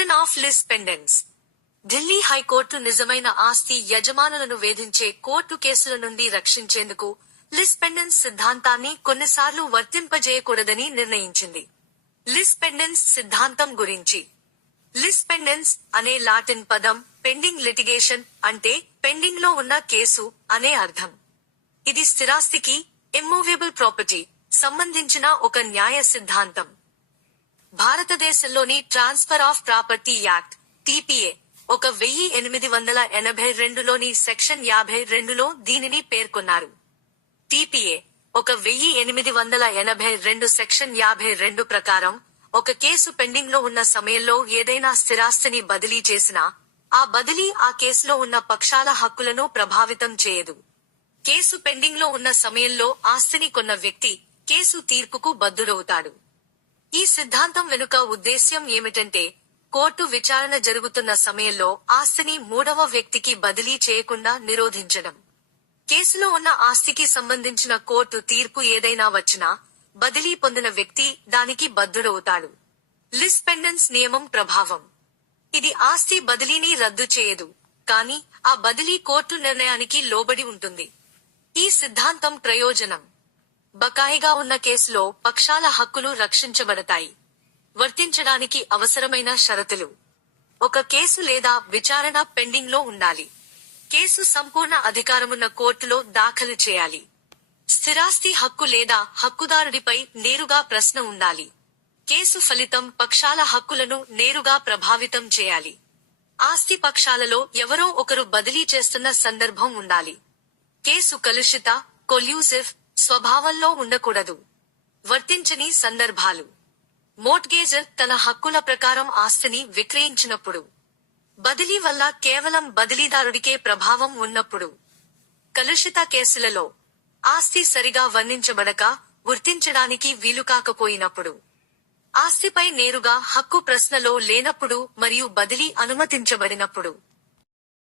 Doctrine of lis pendens. Delhi high court నిజమైన ఆస్తి యజమానులను వేధించే కోర్టు కేసుల నుండి రక్షించేందుకు లిస్ పెండెన్స్ సిద్ధాంతాన్ని కొన్నిసార్లు వర్తింపజేయకూడదని నిర్ణయించింది. లిస్ పెండెన్స్ సిద్ధాంతం గురించి. లిస్ పెండెన్స్ అనే లాటిన్ పదం పెండింగ్ లిటిగేషన్ అంటే పెండింగ్ లో ఉన్న కేసు అనే అర్థం. ఇది స్థిరాస్తికి ఇమ్మూవేబుల్ ప్రాపర్టీ సంబంధించిన ఒక న్యాయ సిద్ధాంతం. భారతదేశంలోని transfer of property act TPA 1882లోని సెక్షన్ 52లో దీనిని పేర్కొన్నారు. టీపీఏ 1882 సెక్షన్ 52 ప్రకారం ఒక కేసు పెండింగ్ లో ఉన్న సమయంలో ఏదైనా స్థిరాస్తిని బదిలీ చేసినా ఆ బదిలీ ఆ కేసులో ఉన్న పక్షాల హక్కులను ప్రభావితం చేయదు. కేసు పెండింగ్ లో ఉన్న సమయంలో ఆస్తిని కొన్న వ్యక్తి కేసు తీర్పుకు బద్దుడవుతాడు. ఈ సిద్ధాంతం వెనుక ఉద్దేశ్యం ఏమిటంటే కోర్టు విచారణ జరుగుతున్న సమయంలో ఆస్తిని మూడవ వ్యక్తికి బదిలీ చేయకుండా నిరోధించడం. కేసులో ఉన్న ఆస్తికి సంబంధించిన కోర్టు తీర్పు ఏదైనా వచ్చినా బదిలీ పొందిన వ్యక్తి దానికి బద్దుడవుతాడు. లిస్ పెండెన్స్ నియమం ప్రభావం. ఇది ఆస్తి బదిలీని రద్దు చేయదు, కానీ ఆ బదిలీ కోర్టు నిర్ణయానికి లోబడి ఉంటుంది. ఈ సిద్ధాంతం ప్రయోజనం. బకాయిగా ఉన్న కేసులో పక్షాల హక్కులు రక్షించబడతాయి. వర్తించడానికి అవసరమైన షరతులు. ఒక కేసు లేదా విచారణ పెండింగ్ లో ఉండాలి. కేసు సంపూర్ణ అధికారమున్న కోర్టులో దాఖలు చేయాలి. స్థిరాస్తి హక్కు లేదా హక్కుదారుడిపై నేరుగా ప్రశ్న ఉండాలి. కేసు ఫలితం పక్షాల హక్కులను నేరుగా ప్రభావితం చేయాలి. ఆస్తి పక్షాలలో ఎవరో ఒకరు బదిలీ చేస్తున్న సందర్భం ఉండాలి. కేసు కలుషిత, కొల్యూసివ్ స్వభావంలో ఉండకూడదు. వర్తించని సందర్భాలు. మోర్ట్గేజర్ తన హక్కుల ప్రకారం ఆస్తిని విక్రయించినప్పుడు. బదిలీ వల్ల కేవలం బదిలీదారుడికే ప్రభావం ఉన్నప్పుడు. కలుషిత కేసులలో ఆస్తి సరిగా వర్ణించబడక గుర్తించడానికి వీలుకాకపోయినప్పుడు. ఆస్తిపై నేరుగా హక్కు ప్రశ్నలో లేనప్పుడు మరియు బదిలీ అనుమతించబడినప్పుడు.